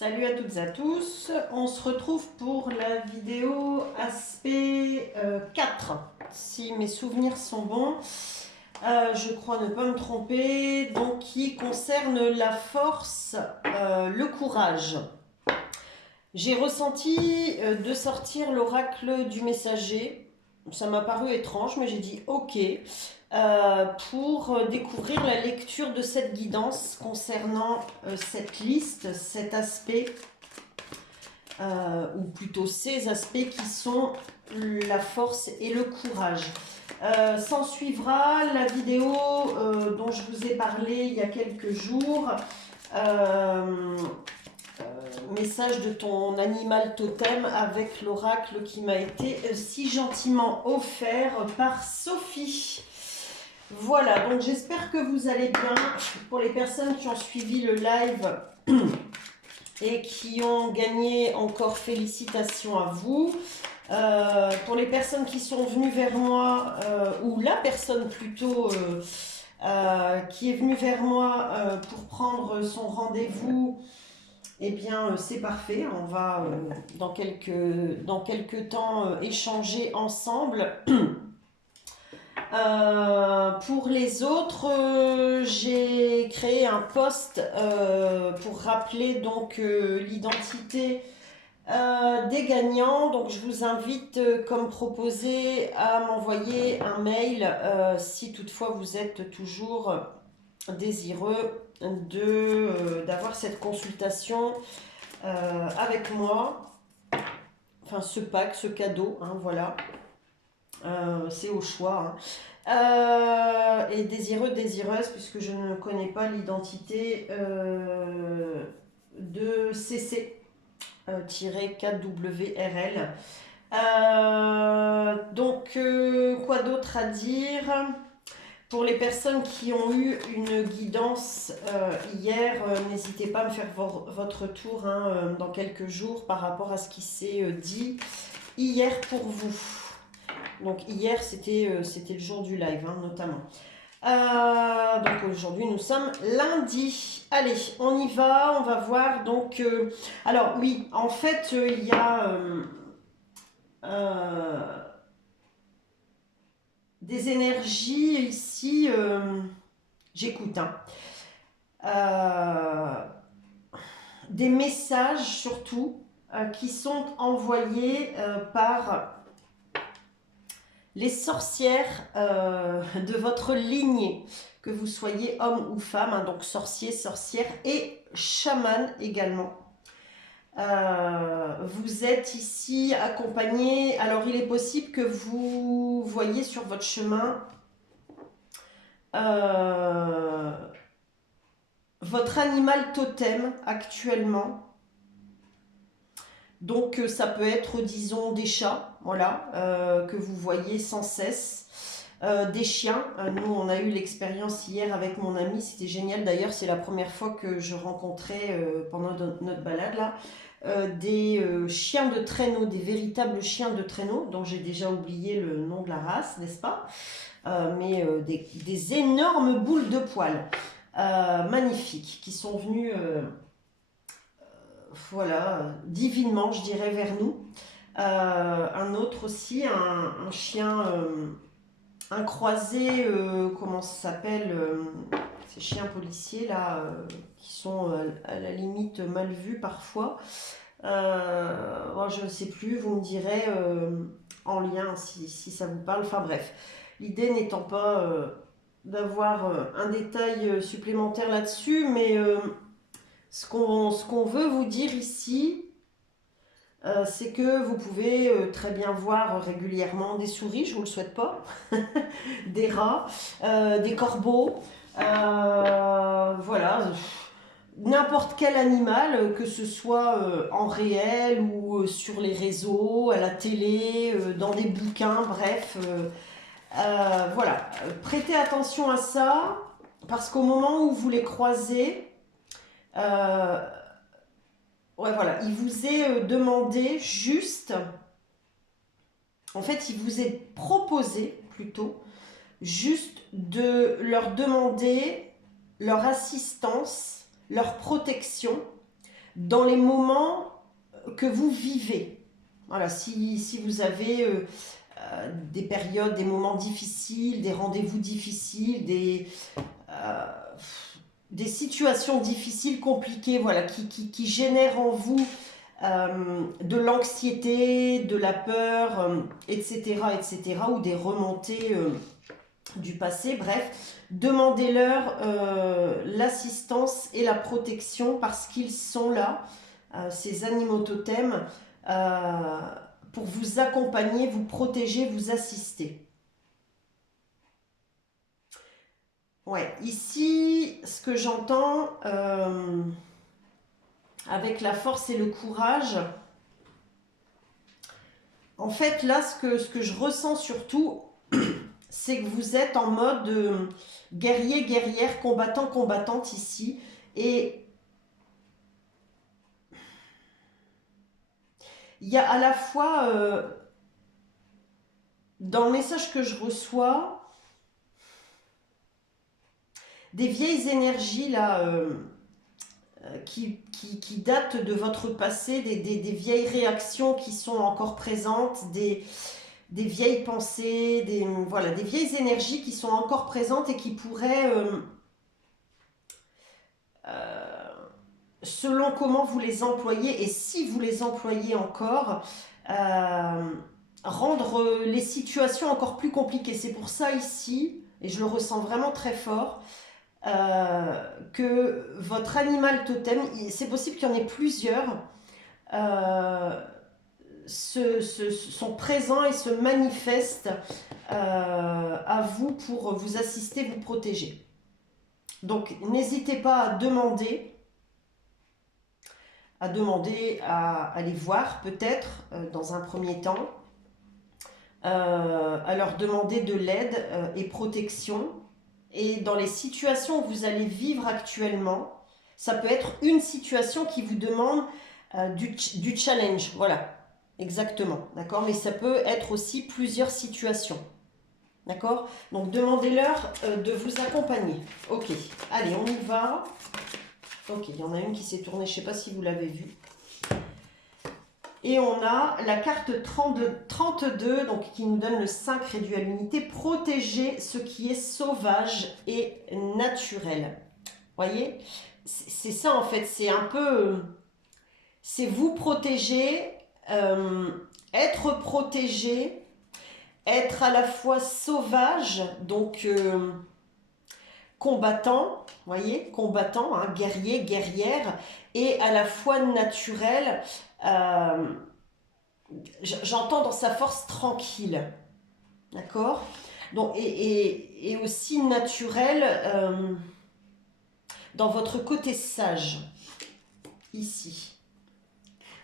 Salut à toutes et à tous, on se retrouve pour la vidéo aspect 4, si mes souvenirs sont bons, je crois ne pas me tromper, donc qui concerne la force, le courage. J'ai ressenti de sortir l'oracle du messager, ça m'a paru étrange mais j'ai dit ok, pour découvrir la lecture de cette guidance concernant cette liste, cet aspect, ou plutôt ces aspects qui sont la force et le courage. S'en suivra la vidéo dont je vous ai parlé il y a quelques jours, message de ton animal totem, avec l'oracle qui m'a été si gentiment offert par Sophie. Voilà, donc j'espère que vous allez bien. Pour les personnes qui ont suivi le live et qui ont gagné, encore félicitations à vous. Pour les personnes qui sont venues vers moi, ou la personne plutôt qui est venue vers moi pour prendre son rendez-vous, eh bien c'est parfait, on va dans quelques temps échanger ensemble. Pour les autres, j'ai créé un post pour rappeler donc l'identité des gagnants. Donc je vous invite, comme proposé, à m'envoyer un mail si toutefois vous êtes toujours désireux d'avoir cette consultation avec moi. Enfin ce pack, ce cadeau, hein, voilà. C'est au choix, hein. Et désireux, désireuse, puisque je ne connais pas l'identité de CC 4WRL. Donc, quoi d'autre à dire? Pour les personnes qui ont eu une guidance hier, n'hésitez pas à me faire votre tour dans quelques jours par rapport à ce qui s'est dit hier pour vous. Donc hier c'était le jour du live, hein, notamment. Donc aujourd'hui nous sommes lundi. Allez, on y va, on va voir. Donc alors oui, en fait il y a des énergies ici. J'écoute, hein. Des messages surtout qui sont envoyés par les sorcières de votre lignée, que vous soyez homme ou femme, hein, donc sorcier, sorcière et chaman également. Vous êtes ici accompagné. Alors il est possible que vous voyez sur votre chemin votre animal totem actuellement. Donc ça peut être, disons, des chats, voilà, que vous voyez sans cesse, des chiens. Nous, on a eu l'expérience hier avec mon ami, c'était génial. D'ailleurs, c'est la première fois que je rencontrais pendant notre balade là, des chiens de traîneau, des véritables chiens de traîneau, dont j'ai déjà oublié le nom de la race, n'est-ce pas? Mais des énormes boules de poils, magnifiques, qui sont venus... voilà, divinement, je dirais, vers nous. Un autre aussi, un chien, un croisé, comment ça s'appelle, ces chiens policiers là, qui sont à la limite mal vus parfois. Je ne sais plus, vous me direz en lien si ça vous parle. Enfin bref, l'idée n'étant pas d'avoir un détail supplémentaire là-dessus, mais... ce qu'on veut vous dire ici, c'est que vous pouvez très bien voir régulièrement des souris, je ne vous le souhaite pas, des rats, des corbeaux, voilà, n'importe quel animal, que ce soit en réel ou sur les réseaux, à la télé, dans des bouquins, bref, voilà. Prêtez attention à ça, parce qu'au moment où vous les croisez, ouais, voilà, il vous est demandé juste, en fait, il vous est proposé plutôt, juste de leur demander leur assistance, leur protection dans les moments que vous vivez. Voilà, si vous avez des périodes, des moments difficiles, des rendez-vous difficiles, des situations difficiles, compliquées, voilà, qui génèrent en vous de l'anxiété, de la peur, etc., etc., ou des remontées du passé, bref, demandez-leur l'assistance et la protection parce qu'ils sont là, ces animaux totems, pour vous accompagner, vous protéger, vous assister. Ouais, ici, ce que j'entends avec la force et le courage, en fait, là, ce que je ressens surtout, c'est que vous êtes en mode guerrier, guerrière, combattant, combattante ici. Et il y a à la fois, dans le message que je reçois, des vieilles énergies là qui datent de votre passé, des vieilles réactions qui sont encore présentes, des vieilles pensées, voilà, des vieilles énergies qui sont encore présentes et qui pourraient, selon comment vous les employez et si vous les employez encore, rendre les situations encore plus compliquées. C'est pour ça ici, et je le ressens vraiment très fort, que votre animal totem, c'est possible qu'il y en ait plusieurs, sont présents et se manifestent à vous pour vous assister, vous protéger. Donc n'hésitez pas à demander à les voir peut-être dans un premier temps, à leur demander de l'aide et protection. Et dans les situations que vous allez vivre actuellement, ça peut être une situation qui vous demande du challenge, voilà, exactement, d'accord? Mais ça peut être aussi plusieurs situations, d'accord? Donc demandez-leur de vous accompagner. Ok, allez, on y va. Ok, il y en a une qui s'est tournée, je ne sais pas si vous l'avez vue. Et on a la carte 32, donc qui nous donne le 5 réduit à l'unité, protéger ce qui est sauvage et naturel. Voyez, c'est ça en fait, c'est un peu, c'est vous protéger, être protégé, être à la fois sauvage, donc combattant, voyez, combattant, hein, guerrier, guerrière, et à la fois naturel. J'entends dans sa force tranquille, d'accord, donc, et aussi naturel dans votre côté sage, ici.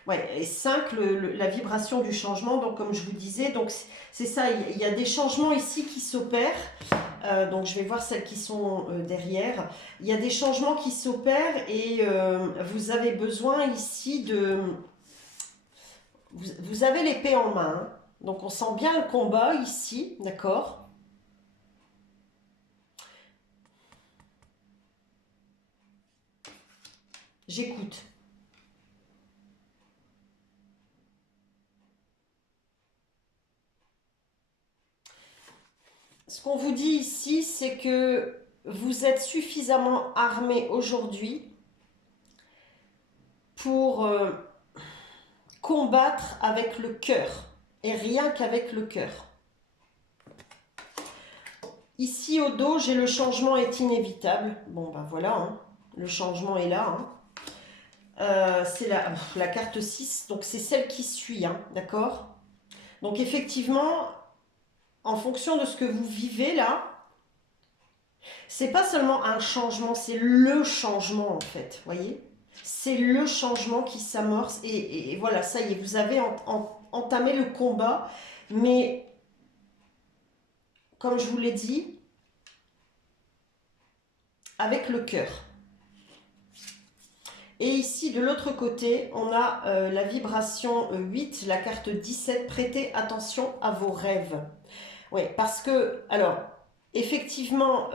Ouais, et 5, la vibration du changement, donc comme je vous disais, donc c'est ça, il y a des changements ici qui s'opèrent, donc je vais voir celles qui sont derrière. Il y a des changements qui s'opèrent et vous avez besoin ici de... Vous avez l'épée en main, hein, donc on sent bien le combat ici, d'accord? J'écoute. Ce qu'on vous dit ici, c'est que vous êtes suffisamment armé aujourd'hui pour combattre avec le cœur et rien qu'avec le cœur. Ici au dos, j'ai le changement est inévitable. Bon ben voilà, hein, le changement est là. Hein. C'est la carte 6, donc c'est celle qui suit, hein, d'accord? Donc effectivement, en fonction de ce que vous vivez là, c'est pas seulement un changement, c'est le changement en fait, voyez? C'est le changement qui s'amorce et voilà, ça y est, vous avez entamé le combat, mais comme je vous l'ai dit, avec le cœur. Et ici, de l'autre côté, on a la vibration 8, la carte 17, prêtez attention à vos rêves. Oui, parce que, alors, effectivement,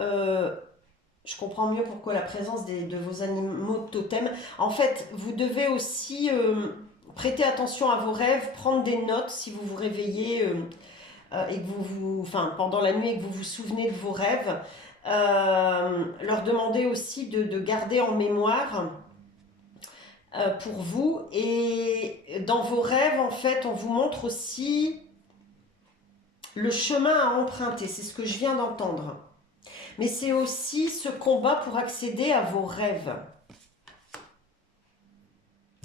Je comprends mieux pourquoi la présence de vos animaux de totem. En fait, vous devez aussi prêter attention à vos rêves, prendre des notes si vous vous réveillez et que enfin, pendant la nuit et que vous vous souvenez de vos rêves. Leur demander aussi de garder en mémoire pour vous. Et dans vos rêves, en fait, on vous montre aussi le chemin à emprunter. C'est ce que je viens d'entendre. Mais c'est aussi ce combat pour accéder à vos rêves.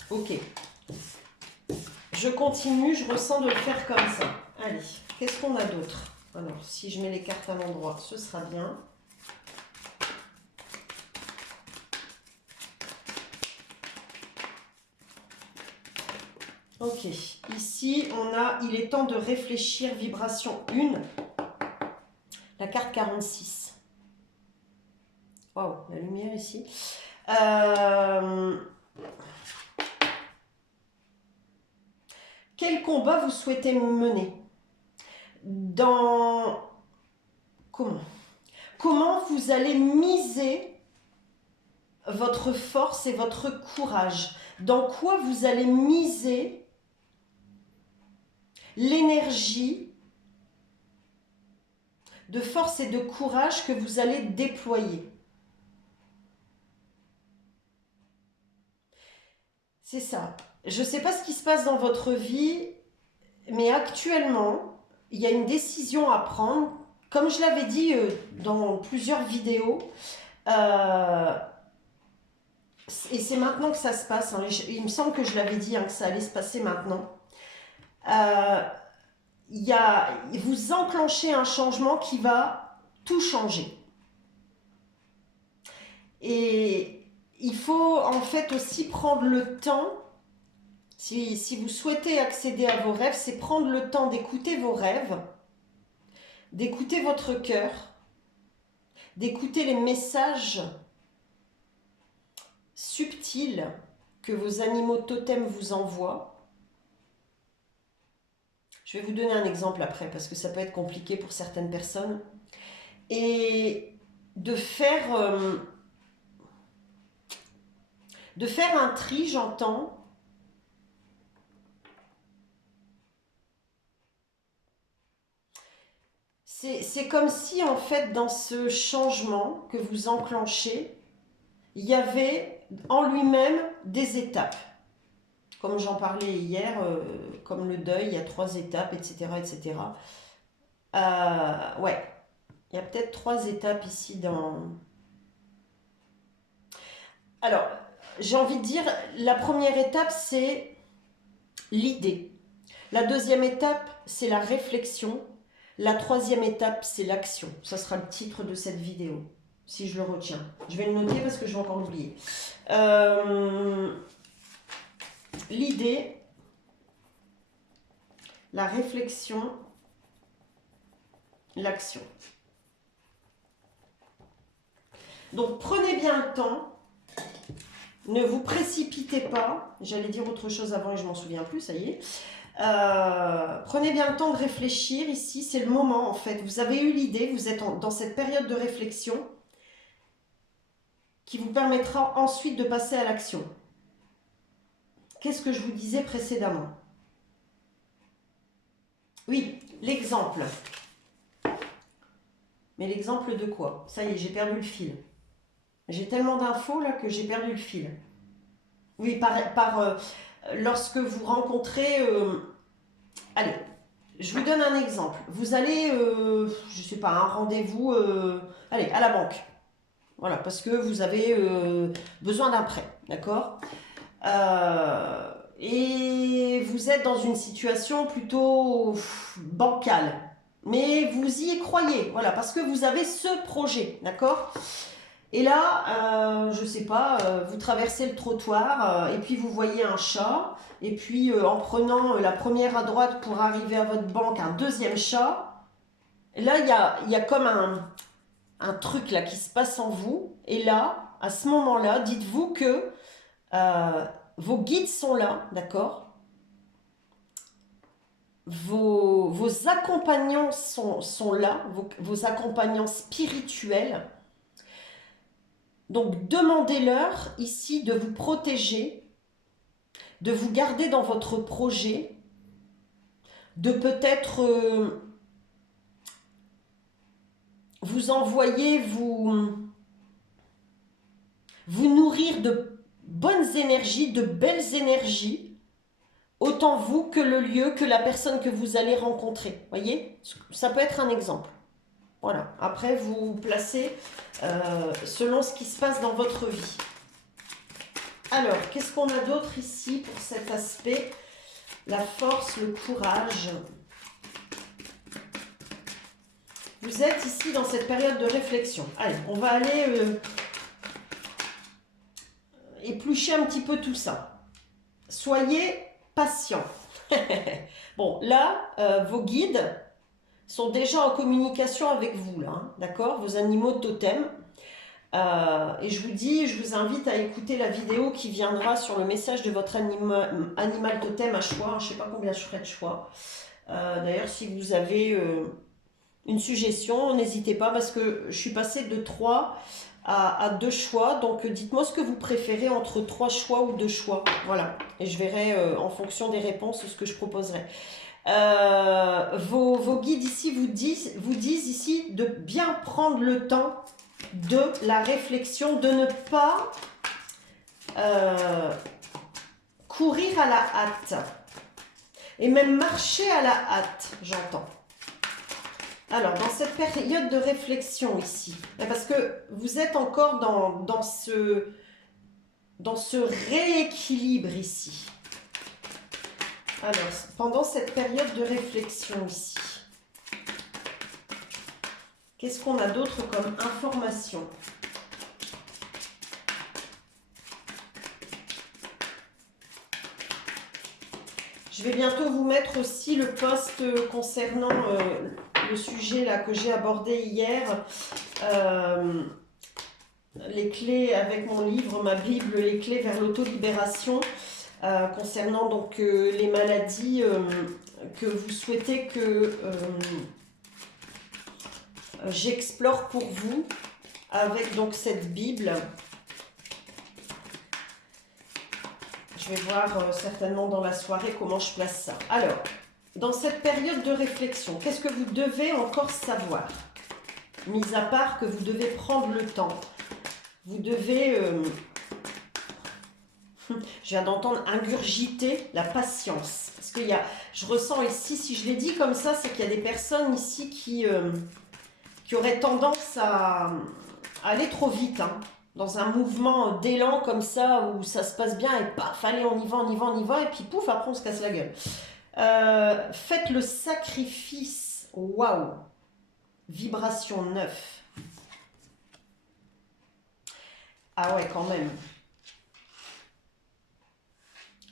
Ok. Je continue, je ressens de le faire comme ça. Allez, qu'est-ce qu'on a d'autre? Alors, si je mets les cartes à l'endroit, ce sera bien. Ok, ici on a, il est temps de réfléchir, vibration 1, la carte 46. Waouh, la lumière ici. Quel combat vous souhaitez mener? Comment vous allez miser votre force et votre courage? Dans quoi vous allez miser l'énergie de force et de courage que vous allez déployer? C'est ça. Je ne sais pas ce qui se passe dans votre vie, mais actuellement, il y a une décision à prendre. Comme je l'avais dit dans plusieurs vidéos, et c'est maintenant que ça se passe. Hein, il me semble que je l'avais dit, hein, que ça allait se passer maintenant. Vous enclenchez un changement qui va tout changer. Et il faut en fait aussi prendre le temps, si vous souhaitez accéder à vos rêves, c'est prendre le temps d'écouter vos rêves, d'écouter votre cœur, d'écouter les messages subtils que vos animaux totems vous envoient. Je vais vous donner un exemple après parce que ça peut être compliqué pour certaines personnes. Et de faire un tri, j'entends. C'est comme si en fait dans ce changement que vous enclenchez, il y avait en lui-même des étapes. Comme j'en parlais hier, comme le deuil, il y a 3 étapes, etc. etc. Ouais, il y a peut-être 3 étapes ici dans... Alors, j'ai envie de dire, la première étape, c'est l'idée. La deuxième étape, c'est la réflexion. La troisième étape, c'est l'action. Ça sera le titre de cette vidéo, si je le retiens. Je vais le noter parce que je vais encore l'oublier. L'idée, la réflexion, l'action. Donc, prenez bien le temps. Ne vous précipitez pas. J'allais dire autre chose avant et je m'en souviens plus, ça y est. Prenez bien le temps de réfléchir ici, c'est le moment en fait. Vous avez eu l'idée, vous êtes dans cette période de réflexion qui vous permettra ensuite de passer à l'action. Qu'est-ce que je vous disais précédemment? Oui, l'exemple. Mais l'exemple de quoi? Ça y est, j'ai perdu le fil. J'ai tellement d'infos là que j'ai perdu le fil. Oui, lorsque vous rencontrez... allez, je vous donne un exemple. Vous allez, je ne sais pas, un rendez-vous, allez, à la banque. Voilà, parce que vous avez besoin d'un prêt, d'accord? Et vous êtes dans une situation plutôt bancale. Mais vous y croyez, voilà, parce que vous avez ce projet, d'accord? Et là, je sais pas, vous traversez le trottoir et puis vous voyez un chat. Et puis en prenant la première à droite pour arriver à votre banque, un deuxième chat. Là, il y a comme un truc là qui se passe en vous. Et là, à ce moment-là, dites-vous que vos guides sont là, d'accord? Vos accompagnants sont là, vos accompagnants spirituels. Donc, demandez-leur ici de vous protéger, de vous garder dans votre projet, de peut-être vous envoyer, vous nourrir de bonnes énergies, de belles énergies, autant vous que le lieu, que la personne que vous allez rencontrer. Voyez, ça peut être un exemple. Voilà, après vous placez selon ce qui se passe dans votre vie. Alors, qu'est-ce qu'on a d'autre ici pour cet aspect? La force, le courage. Vous êtes ici dans cette période de réflexion. Allez, on va aller éplucher un petit peu tout ça. Soyez patient. Bon, là, vos guides sont déjà en communication avec vous, là, hein, d'accord? Vos animaux totems. Et je vous invite à écouter la vidéo qui viendra sur le message de votre animal totem à choix. Je ne sais pas combien je ferai de choix. D'ailleurs, si vous avez une suggestion, n'hésitez pas parce que je suis passée de 3 à 2 choix. Donc, dites-moi ce que vous préférez entre 3 choix ou 2 choix. Voilà. Et je verrai en fonction des réponses ce que je proposerai. Vos guides ici vous disent ici de bien prendre le temps de la réflexion, de ne pas courir à la hâte et même marcher à la hâte, j'entends. Alors, dans cette période de réflexion ici, parce que vous êtes encore dans ce rééquilibre ici. Alors, pendant cette période de réflexion ici, qu'est-ce qu'on a d'autre comme information? Je vais bientôt vous mettre aussi le post concernant le sujet là que j'ai abordé hier. Les clés avec mon livre, ma Bible, les clés vers l'autolibération. Concernant donc les maladies que vous souhaitez que j'explore pour vous avec donc cette Bible. Je vais voir certainement dans la soirée comment je place ça. Alors, dans cette période de réflexion, qu'est-ce que vous devez encore savoir? Mis à part que vous devez prendre le temps. Vous devez... je viens d'entendre ingurgiter la patience. Parce que je ressens ici, si je l'ai dit comme ça, c'est qu'il y a des personnes ici qui auraient tendance à aller trop vite, hein, dans un mouvement d'élan comme ça, où ça se passe bien et paf, allez, on y va, on y va, on y va, et puis pouf, après on se casse la gueule. Faites le sacrifice. Waouh! Vibration 9. Ah ouais, quand même.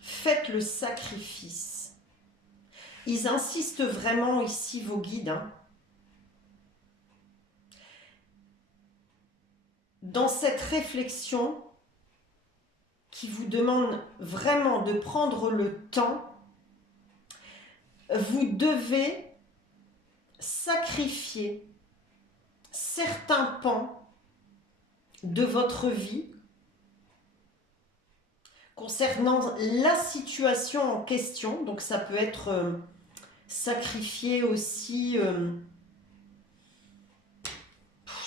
Faites le sacrifice. Ils insistent vraiment ici, vos guides, hein. Dans cette réflexion qui vous demande vraiment de prendre le temps, vous devez sacrifier certains pans de votre vie concernant la situation en question. Donc ça peut être sacrifier aussi,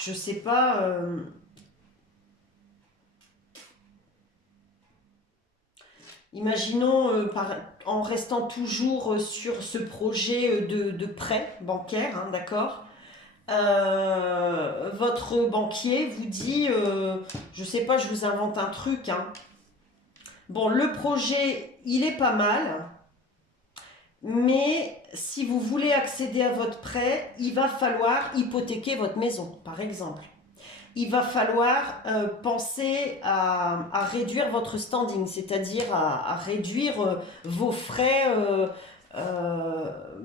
je sais pas, imaginons en restant toujours sur ce projet de prêt bancaire, hein, d'accord. Votre banquier vous dit, je sais pas, je vous invente un truc, hein. Bon, le projet, il est pas mal, mais si vous voulez accéder à votre prêt, il va falloir hypothéquer votre maison, par exemple. Il va falloir penser à réduire votre standing, c'est-à-dire à réduire vos frais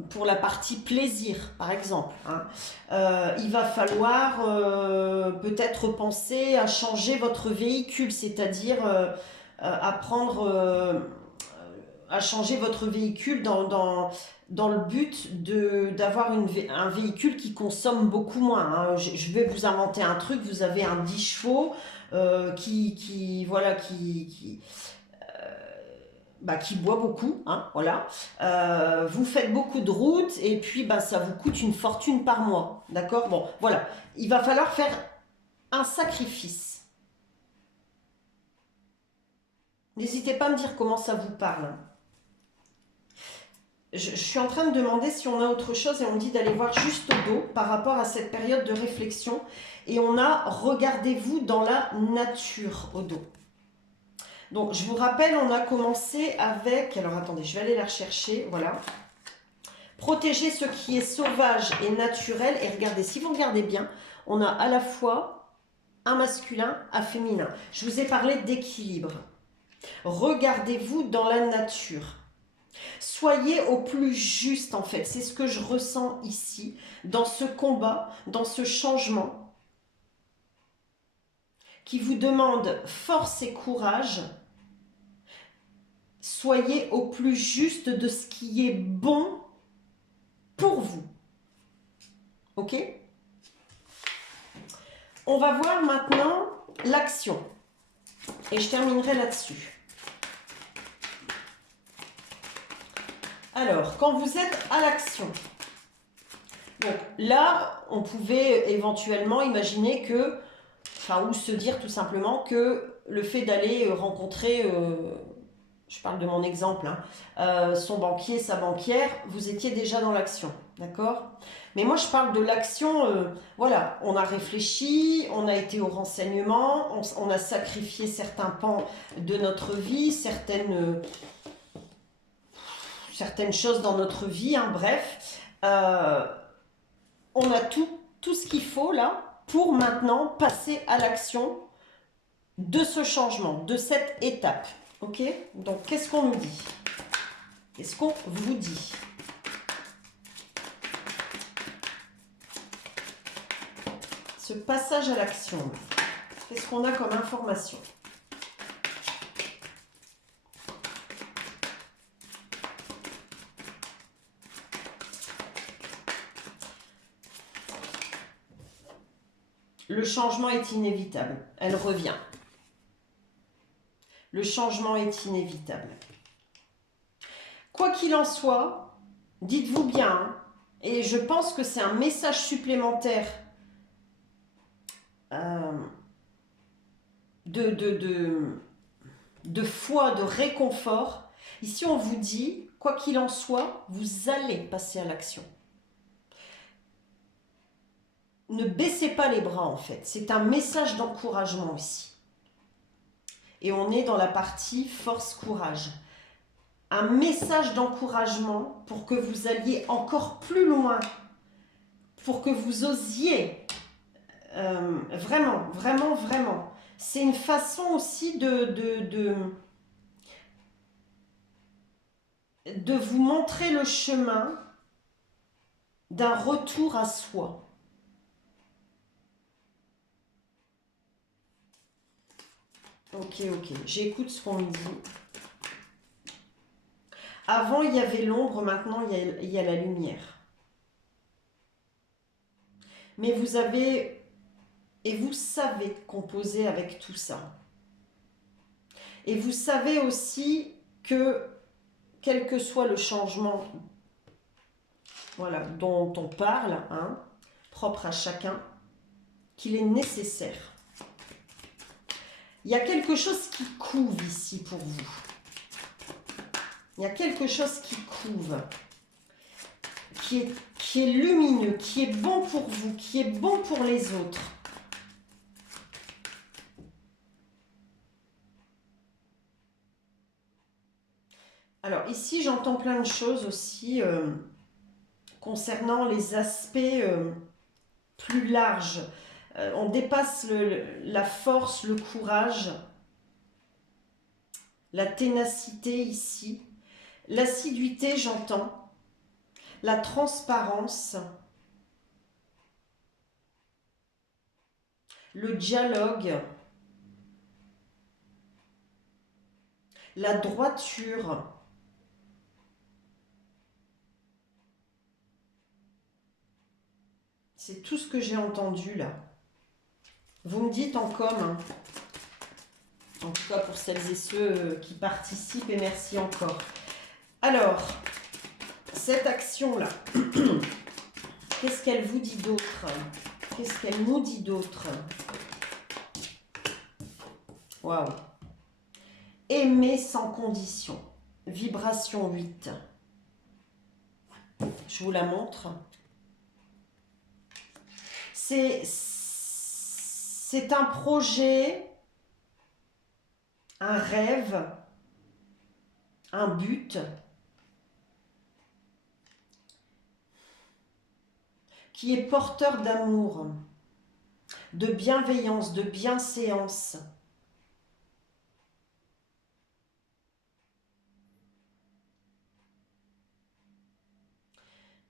pour la partie plaisir, par exemple, hein. Il va falloir peut-être penser à changer votre véhicule, c'est-à-dire à prendre à changer votre véhicule dans le but d'avoir un véhicule qui consomme beaucoup moins, hein. Je vais vous inventer un truc, vous avez un 10 chevaux voilà, qui boit beaucoup, hein, voilà. Vous faites beaucoup de routes et puis bah, ça vous coûte une fortune par mois, d'accord? Bon, voilà, il va falloir faire un sacrifice. N'hésitez pas à me dire comment ça vous parle. Je suis en train de demander si on a autre chose et on me dit d'aller voir juste au dos par rapport à cette période de réflexion. Et on a regardez-vous dans la nature au dos. Donc je vous rappelle, on a commencé avec, alors attendez, je vais aller la rechercher, voilà. Protéger ce qui est sauvage et naturel. Et regardez, si vous regardez bien, on a à la fois un masculin, un féminin. Je vous ai parlé d'équilibre. Regardez-vous dans la nature. Soyez au plus juste en fait. C'est ce que je ressens ici, dans ce combat, dans ce changement qui vous demande force et courage. Soyez au plus juste de ce qui est bon pour vous. Ok? On va voir maintenant l'action. Et je terminerai là-dessus. Alors, quand vous êtes à l'action, donc là, on pouvait éventuellement imaginer que, enfin, ou se dire tout simplement que le fait d'aller rencontrer, je parle de mon exemple, hein, son banquier, sa banquière, vous étiez déjà dans l'action, d'accord? Mais moi, je parle de l'action, voilà, on a réfléchi, on a été au renseignement, on a sacrifié certains pans de notre vie, certaines choses dans notre vie, hein, bref. On a tout ce qu'il faut là pour maintenant passer à l'action de ce changement, de cette étape. Ok? Donc, qu'est-ce qu'on nous dit? Qu'est-ce qu'on vous dit? Ce passage à l'action, qu'est-ce qu'on a comme information? Le changement est inévitable. Elle revient. Le changement est inévitable. Quoi qu'il en soit, dites-vous bien, hein, et je pense que c'est un message supplémentaire de foi, de réconfort. Ici, on vous dit, quoi qu'il en soit, vous allez passer à l'action. Ne baissez pas les bras, en fait. C'est un message d'encouragement ici. Et on est dans la partie force-courage. Un message d'encouragement pour que vous alliez encore plus loin, pour que vous osiez vraiment, vraiment, vraiment. C'est une façon aussi de vous montrer le chemin d'un retour à soi. Ok, j'écoute ce qu'on me dit. Avant, il y avait l'ombre, maintenant, il y a la lumière. Mais vous avez, et vous savez composer avec tout ça. Et vous savez aussi que, quel que soit le changement, voilà, dont on parle, hein, propre à chacun, qu'il est nécessaire. Il y a quelque chose qui couve ici pour vous. Il y a quelque chose qui couve, qui est lumineux, qui est bon pour vous, qui est bon pour les autres. Alors ici, j'entends plein de choses aussi concernant les aspects plus larges. On dépasse la force, le courage, la ténacité ici. L'assiduité, j'entends. La transparence. Le dialogue. La droiture. C'est tout ce que j'ai entendu là. Vous me dites en com, hein. En tout cas pour celles et ceux qui participent, et merci encore. Alors, cette action-là, qu'est-ce qu'elle vous dit d'autre? Qu'est-ce qu'elle nous dit d'autre? Waouh! Aimer sans condition. Vibration 8. Je vous la montre. C'est un projet, un rêve, un but qui est porteur d'amour, de bienveillance, de bienséance.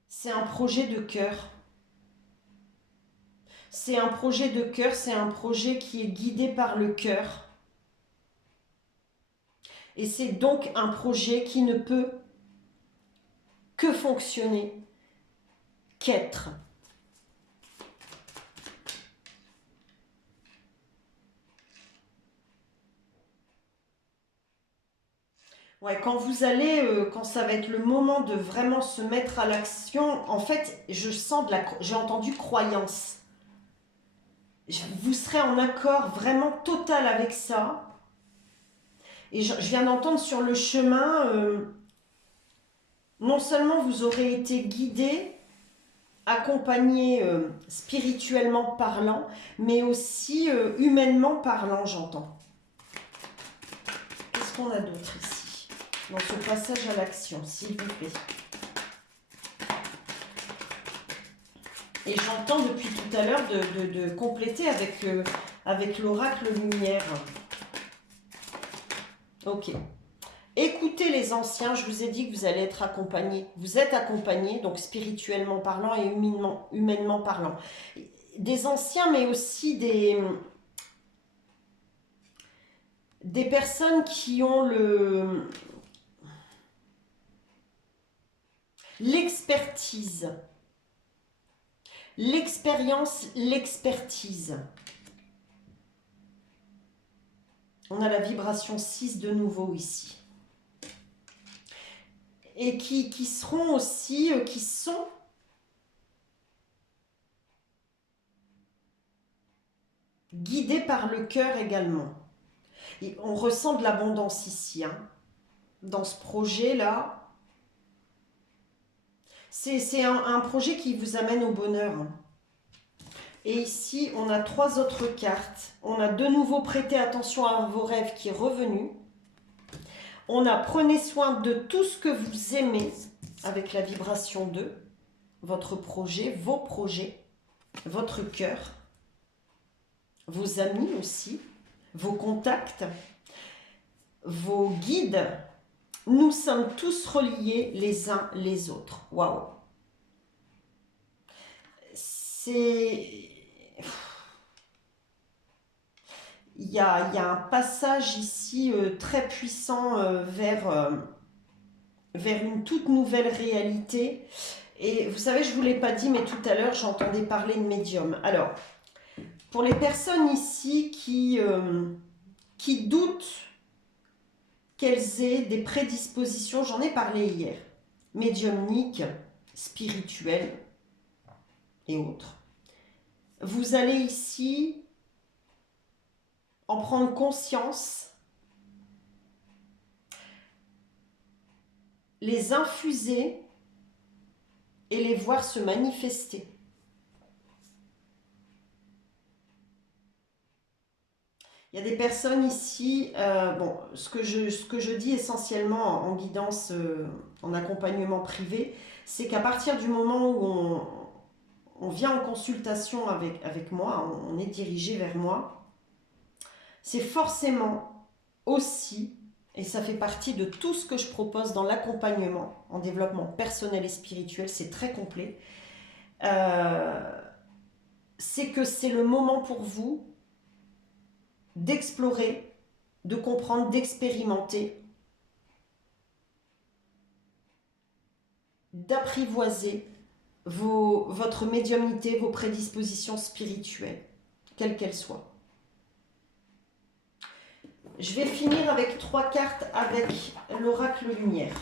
C'est un projet de cœur. C'est un projet de cœur, c'est un projet qui est guidé par le cœur. Et c'est donc un projet qui ne peut que fonctionner, qu'être. Ouais, quand vous allez, quand ça va être le moment de vraiment se mettre à l'action, en fait, je sens j'ai entendu croyance. Vous serez en accord vraiment total avec ça. Et je viens d'entendre sur le chemin, non seulement vous aurez été guidé, accompagné spirituellement parlant, mais aussi humainement parlant, j'entends. Qu'est-ce qu'on a d'autre ici, dans ce passage à l'action, s'il vous plaît? Et j'entends depuis tout à l'heure de compléter avec l'oracle lumière. Ok. Écoutez les anciens, je vous ai dit que vous allez être accompagnés. Vous êtes accompagnés, donc spirituellement parlant et humainement parlant. Des anciens, mais aussi des personnes qui ont l'expertise. L'expérience, l'expertise. On a la vibration 6 de nouveau ici. Et qui seront aussi, qui sont guidés par le cœur également. Et on ressent de l'abondance ici, hein, dans ce projet-là. C'est un projet qui vous amène au bonheur. Et ici, on a 3 autres cartes. On a de nouveau prêté attention à vos rêves qui est revenu. On a prenez soin de tout ce que vous aimez avec la vibration 2. Votre projet, vos projets, votre cœur, vos amis aussi, vos contacts, vos guides. Nous sommes tous reliés les uns les autres. Waouh! C'est... Il y a un passage ici très puissant vers une toute nouvelle réalité. Et vous savez, je ne vous l'ai pas dit, mais tout à l'heure, j'entendais parler de médium. Alors, pour les personnes ici qui doutent qu'elles aient des prédispositions, j'en ai parlé hier, médiumniques, spirituelles et autres, vous allez ici en prendre conscience, les infuser et les voir se manifester. Il y a des personnes ici, bon, ce que je dis essentiellement en guidance, en accompagnement privé, c'est qu'à partir du moment où on vient en consultation avec moi, on est dirigé vers moi, c'est forcément aussi, et ça fait partie de tout ce que je propose dans l'accompagnement en développement personnel et spirituel, c'est très complet, c'est que c'est le moment pour vous d'explorer, de comprendre, d'expérimenter, d'apprivoiser votre médiumnité, vos prédispositions spirituelles, quelles qu'elles soient. Je vais finir avec 3 cartes avec l'oracle lumière.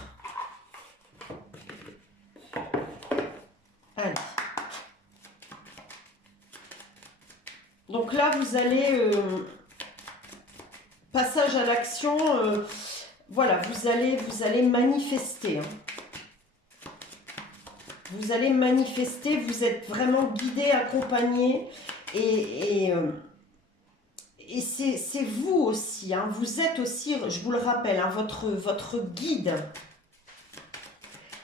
Allez. Donc là, vous allez... passage à l'action, voilà, vous allez manifester. Hein. Vous allez manifester, vous êtes vraiment guidé, accompagné et c'est vous aussi, hein, vous êtes aussi, je vous le rappelle, hein, votre guide,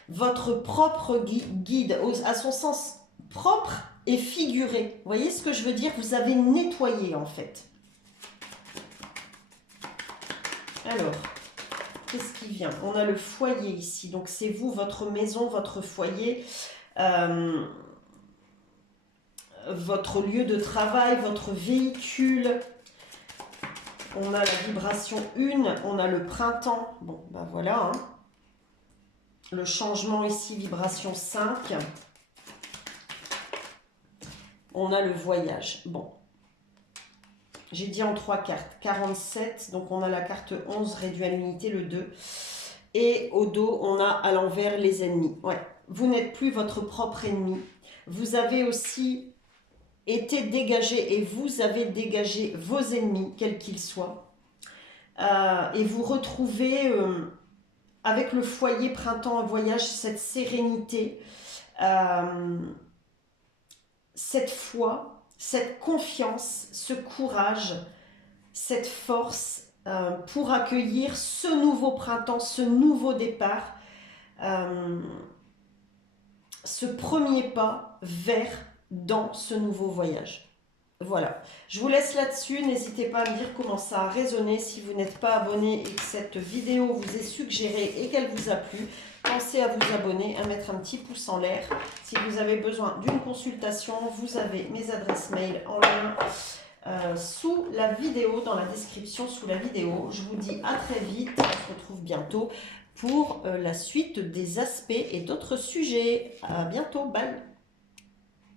votre propre guide, à son sens propre et figuré. Vous voyez ce que je veux dire? Vous avez nettoyé en fait. Alors, qu'est-ce qui vient? On a le foyer ici, donc c'est vous, votre maison, votre foyer, votre lieu de travail, votre véhicule. On a la vibration 1, on a le printemps, bon ben voilà, hein. Le changement ici, vibration 5. On a le voyage, bon. J'ai dit en 3 cartes, 47, donc on a la carte 11, réduit à l'unité, le 2. Et au dos, on a à l'envers les ennemis. Ouais, vous n'êtes plus votre propre ennemi. Vous avez aussi été dégagé et vous avez dégagé vos ennemis, quels qu'ils soient. Et vous retrouvez avec le foyer printemps voyage cette sérénité, cette foi, cette confiance, ce courage, cette force pour accueillir ce nouveau printemps, ce nouveau départ, ce premier pas vers dans ce nouveau voyage. Voilà, je vous laisse là-dessus, n'hésitez pas à me dire comment ça a résonné. Si vous n'êtes pas abonné et que cette vidéo vous est suggérée et qu'elle vous a plu, pensez à vous abonner, à mettre un petit pouce en l'air. Si vous avez besoin d'une consultation, vous avez mes adresses mail en lien sous la vidéo, dans la description sous la vidéo. Je vous dis à très vite, on se retrouve bientôt pour la suite des aspects et d'autres sujets. À bientôt, bye!